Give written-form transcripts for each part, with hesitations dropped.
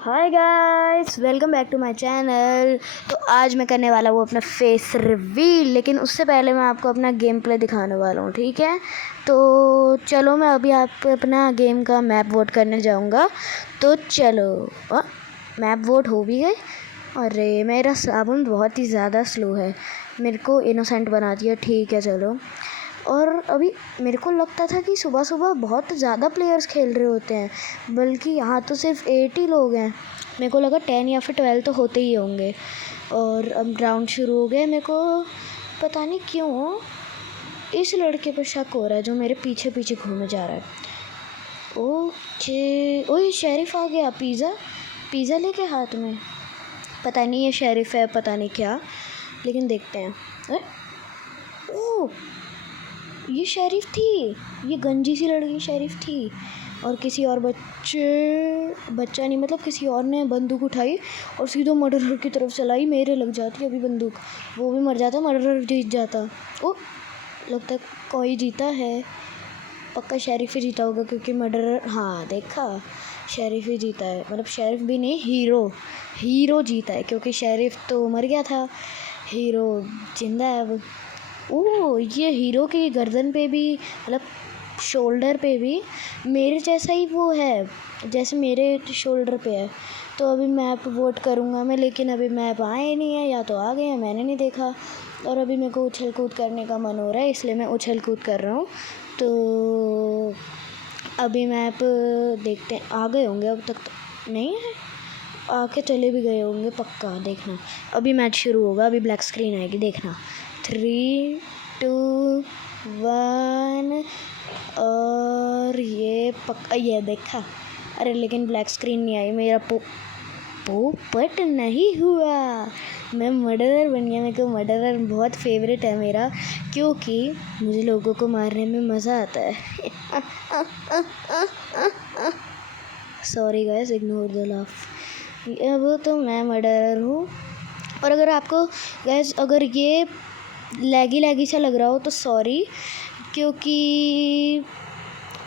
Hi guys, welcome back to my channel. तो आज मैं करने वाला हूँ अपना फेस रिवील, लेकिन उससे पहले मैं आपको अपना गेम प्ले दिखाने वाला हूँ, ठीक है। तो चलो मैं अभी आप अपना गेम का मैप वोट करने जाऊँगा। तो चलो मैप वोट हो भी गए। अरे मेरा साबुन बहुत ही ज़्यादा स्लो है, मेरे को इनोसेंट बना दिया। ठीक है चलो। और अभी मेरे को लगता था कि सुबह सुबह बहुत ज़्यादा प्लेयर्स खेल रहे होते हैं, बल्कि यहाँ तो सिर्फ 8 ही लोग हैं। मेरे को लगा 10 या फिर 12 तो होते ही होंगे। और अब राउंड शुरू हो गए। मेरे को पता नहीं क्यों इस लड़के पर शक हो रहा है जो मेरे पीछे पीछे घूमे जा रहा है। ओके, ओए शेरिफ आ गया। पिज़्ज़ा लेके हाथ में। पता नहीं ये शेरिफ है, पता नहीं क्या, लेकिन देखते हैं। ओह, ये शेरिफ थी, ये गंजी सी लड़की शेरिफ थी। और किसी और बच्चा नहीं, मतलब किसी और ने बंदूक उठाई और सीधो मर्डरर की तरफ चलाई। मेरे लग जाती अभी बंदूक, वो भी मर जाता, मर्डरर जीत जाता। ओ, लगता है कोई जीता है। पक्का शेरिफ ही जीता होगा, क्योंकि मर्डरर, हाँ देखा, शेरिफ ही जीता है। मतलब शेरिफ भी नहीं, हीरो जीता है, क्योंकि शेरिफ तो मर गया था, हीरो जिंदा है अब। ओह, ये हीरो की गर्दन पे भी, मतलब शोल्डर पे भी मेरे जैसा ही वो है, जैसे मेरे शोल्डर पे है। तो अभी मैप वोट करूँगा मैं, लेकिन अभी मैप आए नहीं है, या तो आ गए हैं मैंने नहीं देखा। और अभी मेरे को उछल कूद करने का मन हो रहा है, इसलिए मैं उछल कूद कर रहा हूँ। तो अभी मैप देखते हैं, आ गए होंगे अब तक तो नहीं है, आके चले भी गए होंगे पक्का। देखना अभी मैच शुरू होगा, अभी ब्लैक स्क्रीन आएगी, देखना 3, 2, 1। और ये पक्का, ये देखा। अरे लेकिन ब्लैक स्क्रीन नहीं आई, मेरा पोपट नहीं हुआ, मैं मर्डरर बन गया। मेरे को मर्डरर बहुत फेवरेट है मेरा, क्योंकि मुझे लोगों को मारने में मज़ा आता है। Sorry guys, ignore the laugh. अब तो मैं मर्डरर हूँ। और अगर आपको गाइस, अगर ये लैगी सा लग रहा हो तो सॉरी, क्योंकि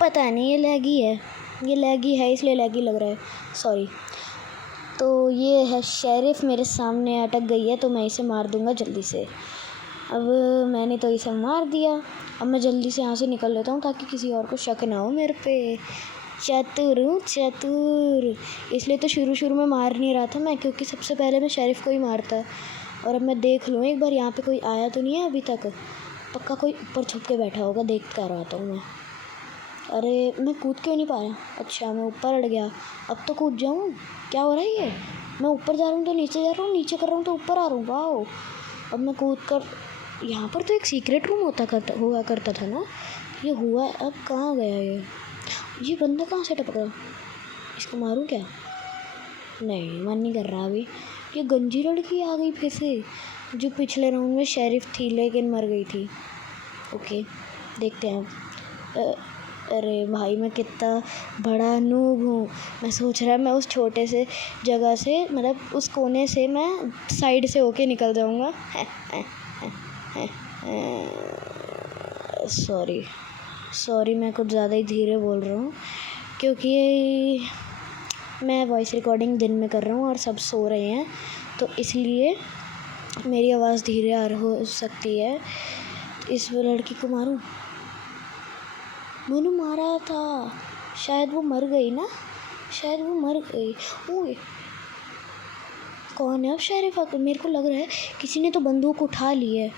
पता नहीं ये लैगी है इसलिए लैगी लग रहा है, सॉरी। तो ये है शेरिफ, मेरे सामने अटक गई है, तो मैं इसे मार दूंगा जल्दी से। अब मैंने तो इसे मार दिया, अब मैं जल्दी से यहाँ से निकल लेता हूँ ताकि किसी और को शक ना हो मेरे पे। चतुर, इसलिए तो शुरू में मार नहीं रहा था मैं, क्योंकि सबसे पहले मैं शेरिफ को ही मारता। और अब मैं देख लूँ एक बार यहाँ पे कोई आया तो नहीं है अभी तक। पक्का कोई ऊपर छुप के बैठा होगा, देख कर आता हूँ मैं। अरे मैं कूद क्यों नहीं पाया? अच्छा मैं ऊपर अड़ गया, अब तो कूद जाऊँ। क्या हो रहा है ये? मैं ऊपर जा रहा हूँ तो नीचे जा रहा हूँ, नीचे कर रहा हूँ तो ऊपर आ रहा हूँ। वाह, अब मैं कूद कर, यहाँ पर तो एक सीक्रेट रूम हुआ करता था ना, ये हुआ, अब कहाँ गया ये बंदा कहाँ से टपका? इसको मारूँ क्या? नहीं, मन नहीं कर रहा अभी। ये गंजी लड़की आ गई फिर से, जो पिछले राउंड में शेरिफ थी लेकिन मर गई थी। ओके, देखते हैं। अरे भाई, मैं कितना बड़ा नूब हूँ। मैं सोच रहा मैं उस छोटे से जगह से, मतलब उस कोने से मैं साइड से होके निकल जाऊँगा। सॉरी, मैं कुछ ज़्यादा ही धीरे बोल रहा हूँ, क्योंकि मैं वॉइस रिकॉर्डिंग दिन में कर रहा हूँ और सब सो रहे हैं, तो इसलिए मेरी आवाज़ धीरे हो सकती है। इस लड़की को मारूं? मैंने मारा था, शायद वो मर गई ना, शायद वो मर गई। ओए, कौन है अब शेरिफ? मेरे को लग रहा है किसी ने तो बंदूक उठा ली है।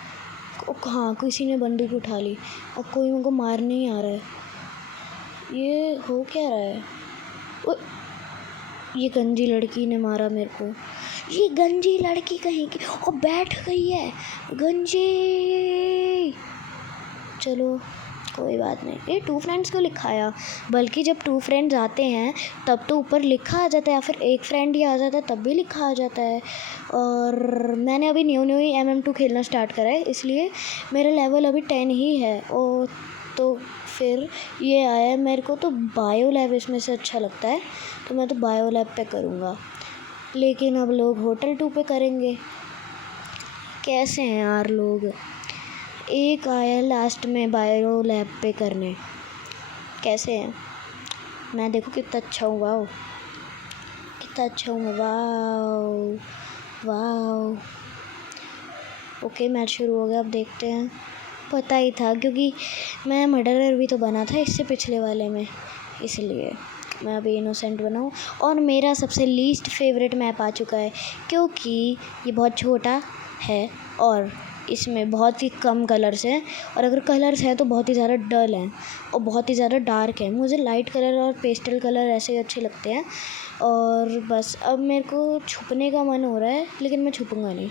हाँ, किसी ने बंदूक उठा ली, अब कोई मेरे को मारने ही आ रहा है। ये हो क्या रहा है? ओए, ये गंजी लड़की ने मारा मेरे को। ये गंजी लड़की कहीं की, और बैठ गई है गंजी। चलो कोई बात नहीं। ये 2 फ्रेंड्स को लिखाया, बल्कि जब 2 फ्रेंड्स आते हैं तब तो ऊपर लिखा आ जाता है, या फिर एक फ्रेंड ही आ जाता है तब भी लिखा आ जाता है। और मैंने अभी न्यू ही MM2 खेलना स्टार्ट करा है, इसलिए मेरा लेवल अभी 10 ही है। और तो फिर ये आया, मेरे को तो बायो लैब इसमें से अच्छा लगता है, तो मैं तो बायो लैब पे करूँगा। लेकिन अब लोग होटल 2 पे करेंगे। कैसे हैं यार लोग? एक आया लास्ट में बायो लैब पे करने, कैसे हैं? मैं देखो कितना अच्छा हूँ, वाओ कितना अच्छा हूँ मैं, वाओ वाओ। ओके मैच शुरू हो गया, अब देखते हैं। पता ही था क्योंकि मैं मर्डरर भी तो बना था इससे पिछले वाले में, इसलिए मैं अभी इनोसेंट बनाऊँ। और मेरा सबसे लीस्ट फेवरेट मैप आ चुका है क्योंकि ये बहुत छोटा है और इसमें बहुत ही कम कलर्स हैं, और अगर कलर्स हैं तो बहुत ही ज़्यादा डल हैं और बहुत ही ज़्यादा डार्क है। मुझे लाइट कलर और पेस्टल कलर ऐसे ही अच्छे लगते हैं। और बस अब मेरे को छुपने का मन हो रहा है, लेकिन मैं छुपूंगा नहीं।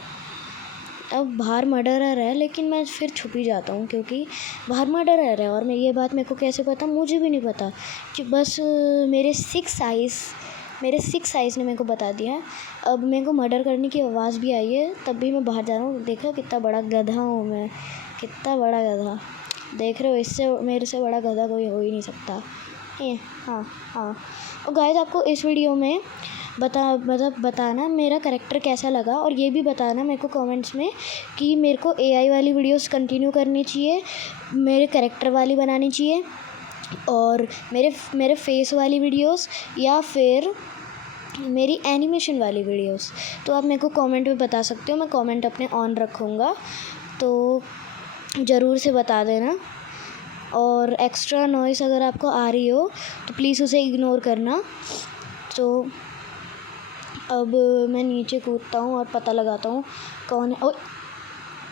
अब बाहर मर्डरर है लेकिन मैं फिर छुप ही जाता हूँ क्योंकि बाहर मर्डरर है। और मैं ये बात मेरे को कैसे पता, मुझे भी नहीं पता कि बस मेरे सिक्स आइज़ ने मेरे को बता दिया। अब मेरे को मर्डर करने की आवाज़ भी आई है, तब भी मैं बाहर जा रहा हूँ। देखो कितना बड़ा गधा हूँ मैं, कितना बड़ा गधा देख रहे हो। इससे मेरे से बड़ा गधा कोई हो ही नहीं सकता। ये हाँ हाँ। और गाइस आपको इस वीडियो में बताना मेरा कैरेक्टर कैसा लगा, और ये भी बताना मेरे को कमेंट्स में कि मेरे को एआई वाली वीडियोस कंटिन्यू करनी चाहिए, मेरे कैरेक्टर वाली बनानी चाहिए, और मेरे फेस वाली वीडियोस, या फिर मेरी एनिमेशन वाली वीडियोस। तो आप मेरे को कमेंट में बता सकते हो, मैं कमेंट अपने ऑन रखूँगा, तो ज़रूर से बता देना। और एक्स्ट्रा नॉइस अगर आपको आ रही हो तो प्लीज़ उसे इग्नोर करना। तो अब मैं नीचे कूदता हूँ और पता लगाता हूँ कौन है।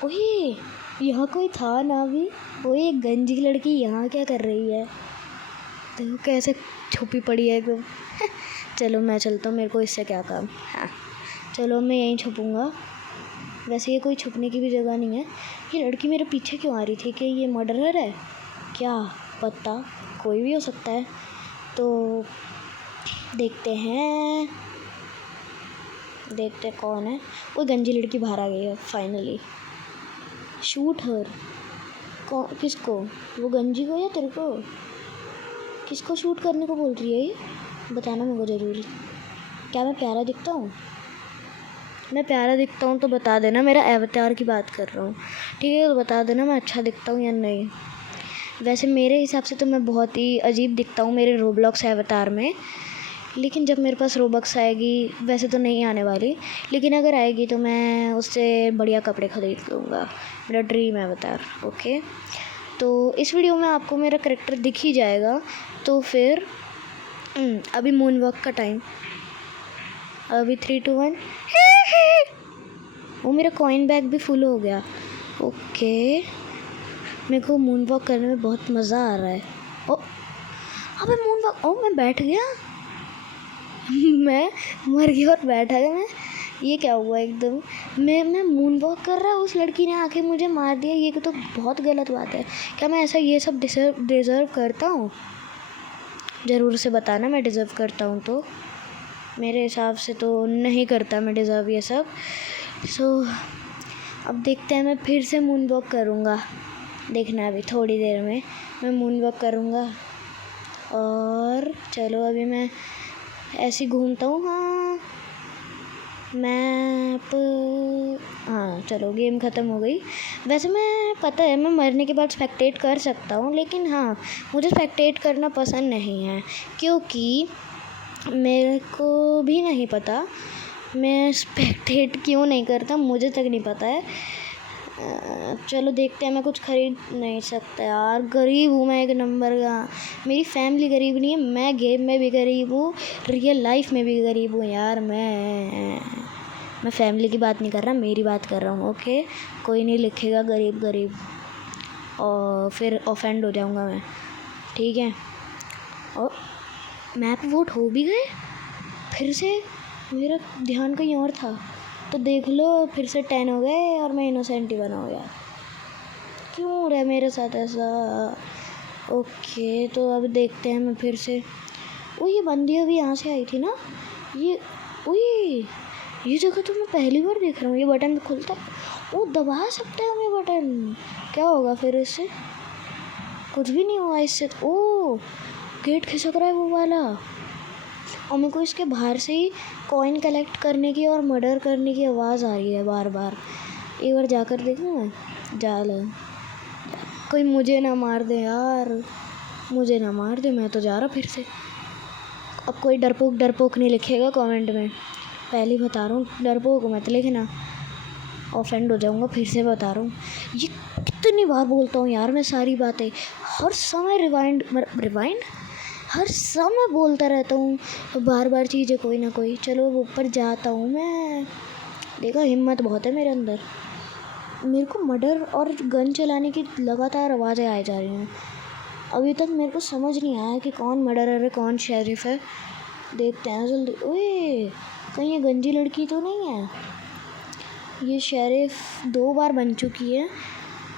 ओए यहाँ कोई था ना अभी। ओए एक गंजी लड़की यहाँ क्या कर रही है, देखो कैसे छुपी पड़ी है एकदम। चलो मैं चलता हूँ, मेरे को इससे क्या काम। हाँ चलो मैं यहीं छुपूँगा। वैसे ये कोई छुपने की भी जगह नहीं है। ये लड़की मेरे पीछे क्यों आ रही थी? कि ये मर्डरर है क्या पता, कोई भी हो सकता है। तो देखते कौन है। वो गंजी लड़की बाहर आ गई है फाइनली। शूट हर। किसको? वो गंजी को या तेरे को? किसको शूट करने को बोल रही है ये? बताना मेरे को ज़रूर। क्या मैं प्यारा दिखता हूँ? मैं प्यारा दिखता हूँ तो बता देना। मेरा अवतार की बात कर रहा हूँ, ठीक है? तो बता देना मैं अच्छा दिखता हूँ या नहीं। वैसे मेरे हिसाब से तो मैं बहुत ही अजीब दिखता हूँ मेरे रोब्लॉक्स अवतार में, लेकिन जब मेरे पास रोबक्स आएगी, वैसे तो नहीं आने वाली, लेकिन अगर आएगी तो मैं उससे बढ़िया कपड़े खरीद लूँगा। मेरा ड्रीम है अवतार। ओके तो इस वीडियो में आपको मेरा करेक्टर दिख ही जाएगा। तो फिर अभी मून वॉक का टाइम, अभी 3 2 1। वो मेरा कॉइन बैग भी फुल हो गया। ओके मेरे को मून वॉक करने में बहुत मज़ा आ रहा है। ओ अबे मून वॉक, ओ मैं बैठ गया। मैं मर गया और बैठा गया मैं। ये क्या हुआ एकदम? मैं मून वॉक कर रहा, उस लड़की ने आके मुझे मार दिया। ये तो बहुत गलत बात है। क्या मैं ऐसा ये सब डिज़र्व करता हूँ? ज़रूर से बताना मैं डिज़र्व करता हूँ तो। मेरे हिसाब से तो नहीं करता मैं डिज़र्व ये सब। सो अब देखते हैं। मैं फिर से मून वॉक करूँगा, देखना अभी थोड़ी देर में मैं मून वॉक करूँगा। और चलो अभी मैं ऐसे घूमता हूँ। हाँ मैप, हाँ चलो गेम ख़त्म हो गई। वैसे मैं पता है मैं मरने के बाद स्पेक्टेट कर सकता हूँ, लेकिन हाँ मुझे स्पेक्टेट करना पसंद नहीं है क्योंकि मेरे को भी नहीं पता मैं स्पेक्टेट क्यों नहीं करता, मुझे तक नहीं पता है। चलो देखते हैं। मैं कुछ खरीद नहीं सकता यार, गरीब हूँ मैं एक नंबर का। मेरी फैमिली गरीब नहीं है, मैं गेम में भी गरीब हूँ, रियल लाइफ में भी गरीब हूँ यार। मैं फैमिली की बात नहीं कर रहा, मेरी बात कर रहा हूँ। ओके कोई नहीं लिखेगा गरीब गरीब और फिर ऑफेंड हो जाऊँगा मैं, ठीक है? और मैप वोट हो भी गए फिर से, मेरा ध्यान कहीं और था। तो देख लो फिर से 10 हो गए और मैं इनोसेंट ही बना हो गया। क्यों हो रहा है मेरे साथ ऐसा? ओके तो अब देखते हैं। मैं फिर से वो ये बंदी अभी यहाँ से आई थी ना, ये ये जगह तो मैं पहली बार देख रहा हूँ। ये बटन भी खुलता है, वो दबा सकते हैं हम ये बटन। क्या होगा फिर इससे? कुछ भी नहीं हुआ इससे। ओ गेट खिसक रहा है वो वाला, और मेरे को इसके बाहर से ही कॉइन कलेक्ट करने की और मर्डर करने की आवाज़ आ रही है बार बार। एक बार जाकर देखूँ मैं। कोई मुझे ना मार दे यार, मुझे ना मार दे। मैं तो जा रहा फिर से। अब कोई डरपोक नहीं लिखेगा कमेंट में, पहले ही बता रहा हूँ, डरपोक मत लिखना, ऑफेंड हो जाऊँगा। फिर से बता रहा हूँ, ये कितनी बार बोलता हूँ यार मैं सारी बातें, हर समय रिवाइंड हर समय बोलता रहता हूँ, बार बार चीज़ें कोई ना कोई। चलो ऊपर जाता हूँ मैं, देखो हिम्मत बहुत है मेरे अंदर। मेरे को मर्डर और गन चलाने की लगातार आवाज़ें आ जा रही हैं। अभी तक मेरे को समझ नहीं आया कि कौन मर्डरर है कौन शेरिफ है। देखते हैं जल्दी। ओए कहीं ये गंजी लड़की तो नहीं है? ये शेरिफ 2 बार बन चुकी है,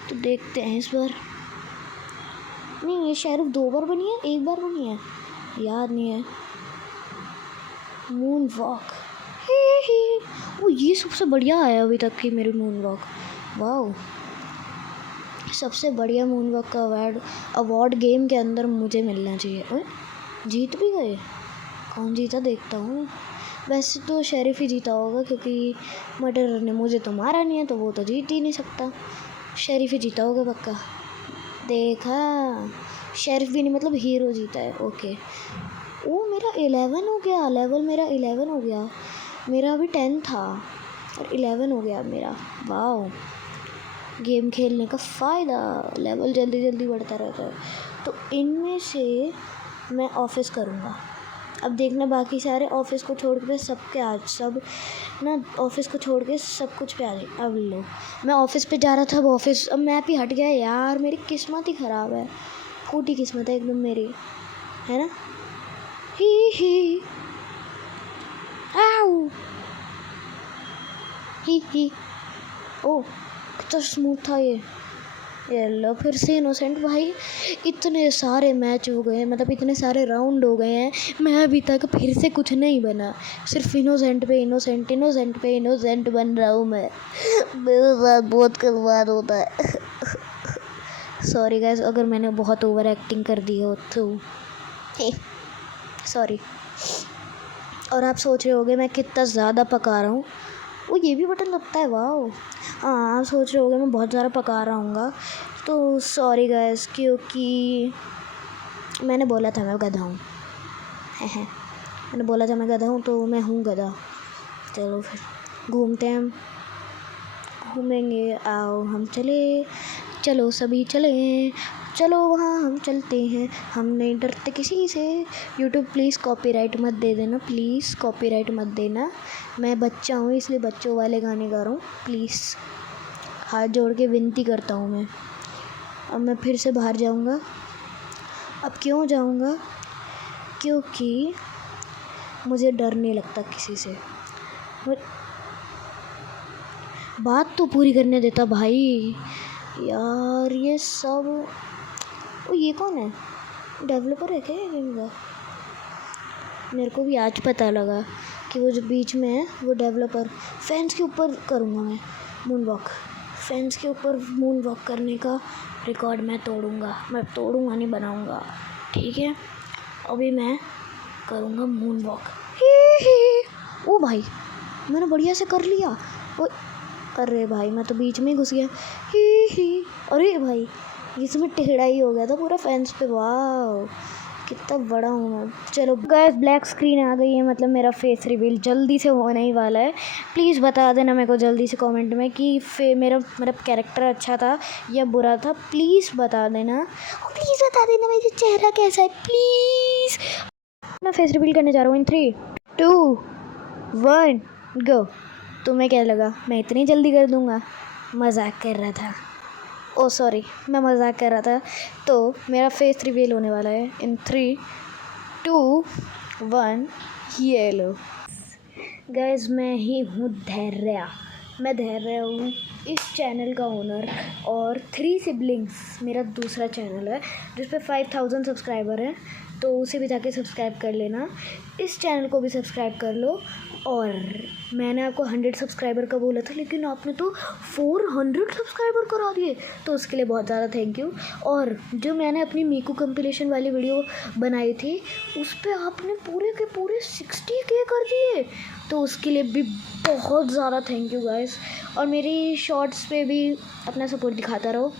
तो देखते हैं इस बार। नहीं, ये शेरिफ 2 बार बनी है, 1 बार बनी है, याद नहीं है। मून वॉक, वो ये सबसे बढ़िया आया अभी तक की मेरी मून वॉक। वाओ, सबसे बढ़िया मून वॉक का अवार्ड गेम के अंदर मुझे मिलना चाहिए। ओए जीत भी गए, कौन जीता देखता हूँ। वैसे तो शेरिफ ही जीता होगा, क्योंकि मर्डरर ने मुझे तो मारा नहीं है, तो वो तो जीत ही नहीं सकता। शेरिफ ही जीता होगा पक्का। देखा, शेरिफ भी नहीं, मतलब हीरो जीता है। ओके, ओ मेरा 11 हो गया, लेवल मेरा 11 हो गया। मेरा अभी 10 था और 11 हो गया मेरा। वाओ, गेम खेलने का फ़ायदा, लेवल जल्दी जल्दी बढ़ता रहता है। तो इनमें से मैं ऑफिस करूँगा। अब देखना बाकी सारे ऑफिस को छोड़ के सबके आज सब ना, ऑफिस को छोड़ के सब कुछ पे आ जाए। अब लो, मैं ऑफिस पे जा रहा था, अब ऑफिस, अब मैप ही हट गया यार। मेरी किस्मत ही ख़राब है, फूटी किस्मत है एकदम मेरी, है ना। ही आउ ही ओ कितना स्मूथ था ये लो फिर से इनोसेंट। भाई इतने सारे मैच हो गए, मतलब इतने सारे राउंड हो गए हैं, मैं अभी तक फिर से कुछ नहीं बना, सिर्फ इनोसेंट पे इनोसेंट बन रहा हूँ मैं। मेरे साथ बहुत कलवार होता है। सॉरी गाइस अगर मैंने बहुत ओवर एक्टिंग कर दी हो तो सॉरी। और आप सोच रहे होगे मैं कितना ज़्यादा पका रहा हूँ। वो ये भी बटन लगता है, वाह। हाँ, आप सोच रहे होगे मैं बहुत ज़्यादा पका रहा हूँगा, तो सॉरी गाइस, क्योंकि मैंने बोला था मैं गधा हूँ। मैंने बोला था मैं गधा हूँ, तो मैं हूँ गधा। चलो फिर घूमते हैं, हम घूमेंगे। आओ हम चले, चलो सभी चलें, चलो वहाँ हम चलते हैं, हम नहीं डरते किसी से। यूट्यूब प्लीज़ कॉपीराइट मत दे देना, प्लीज़ कॉपीराइट मत देना। मैं बच्चा हूँ इसलिए बच्चों वाले गाने गा रहा हूँ, प्लीज़ हाथ जोड़ के विनती करता हूँ मैं। अब मैं फिर से बाहर जाऊँगा। अब क्यों जाऊँगा? क्योंकि मुझे डर नहीं लगता किसी से। बात तो पूरी करने देता भाई यार। ये सब, ओ ये कौन है? डेवलपर है क्या ये गेम का? मेरे को भी आज पता लगा कि वो जो बीच में है वो डेवलपर। फैंस के ऊपर करूँगा मैं मून वॉक, फैंस के ऊपर मून वॉक करने का रिकॉर्ड मैं तोड़ूँगा। मैं तोड़ूँगा नहीं, बनाऊँगा, ठीक है। अभी मैं करूँगा मून वॉक। ओ भाई मैंने बढ़िया से कर लिया। ओ अरे भाई मैं तो बीच में ही घुस गया। अरे भाई इसमें टेढ़ा ही हो गया था पूरा फैंस पे। वाह कितना बड़ा हूँ मैं। चलो गाइस ब्लैक स्क्रीन आ गई है, मतलब मेरा फेस रिवील जल्दी से होने ही वाला है। प्लीज़ बता देना मेरे को जल्दी से कमेंट में कि मेरा मतलब कैरेक्टर अच्छा था या बुरा था। प्लीज़ बता देना, प्लीज़ बता देना मेरा चेहरा कैसा है, प्लीज़। मैं फेस रिवील करने जा रहा हूँ इन 3, 2, 1 गो। तुम्हें क्या लगा मैं इतनी जल्दी कर दूँगा? मजाक कर रहा था, ओ सॉरी मैं मजाक कर रहा था। तो मेरा फेस रिवील होने वाला है इन 3, 2, 1 ये लो गाइस। मैं ही हूँ धैर्य, मैं धैर्य हूँ इस चैनल का ओनर। और 3 सिबलिंग्स मेरा दूसरा चैनल है जिस पे 5000 सब्सक्राइबर हैं, तो उसे भी जाके सब्सक्राइब कर लेना। इस चैनल को भी सब्सक्राइब कर लो। और मैंने आपको 100 सब्सक्राइबर का बोला था, लेकिन आपने तो 400 सब्सक्राइबर करा दिए, तो उसके लिए बहुत ज़्यादा थैंक यू। और जो मैंने अपनी मीकू कंपिलेशन वाली वीडियो बनाई थी उस पर आपने पूरे के पूरे 60K कर दिए, तो उसके लिए भी बहुत ज़्यादा थैंक यू गाइस। और मेरी शॉर्ट्स पे भी अपना सपोर्ट दिखाता रहो,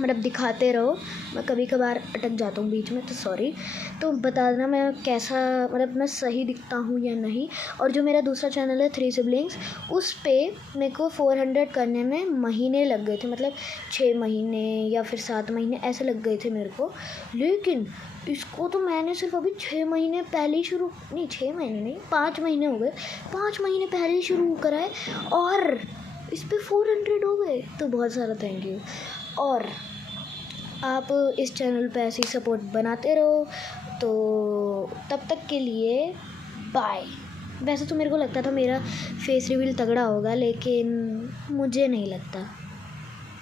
मतलब दिखाते रहो। मैं कभी कभार अटक जाता हूँ बीच में, तो सॉरी। तो बता देना मैं कैसा, मतलब मैं सही दिखता हूँ या नहीं। और जो मेरा दूसरा चैनल है 3 सिबलिंग्स, उस पे मेरे को 400 करने में महीने लग गए थे, मतलब 6 महीने या फिर 7 महीने ऐसे लग गए थे मेरे को। लेकिन इसको तो मैंने सिर्फ अभी 6 महीने पहले ही शुरू, नहीं 6 महीने नहीं, 5 महीने हो गए, 5 महीने पहले ही शुरू करा है और इस पे 400 हो गए। तो बहुत सारा थैंक यू। और आप इस चैनल पे ऐसे ही सपोर्ट बनाते रहो। तो तब तक के लिए बाय। वैसे तो मेरे को लगता था मेरा फेस रिवील तगड़ा होगा, लेकिन मुझे नहीं लगता।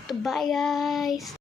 तो बाय गाइस।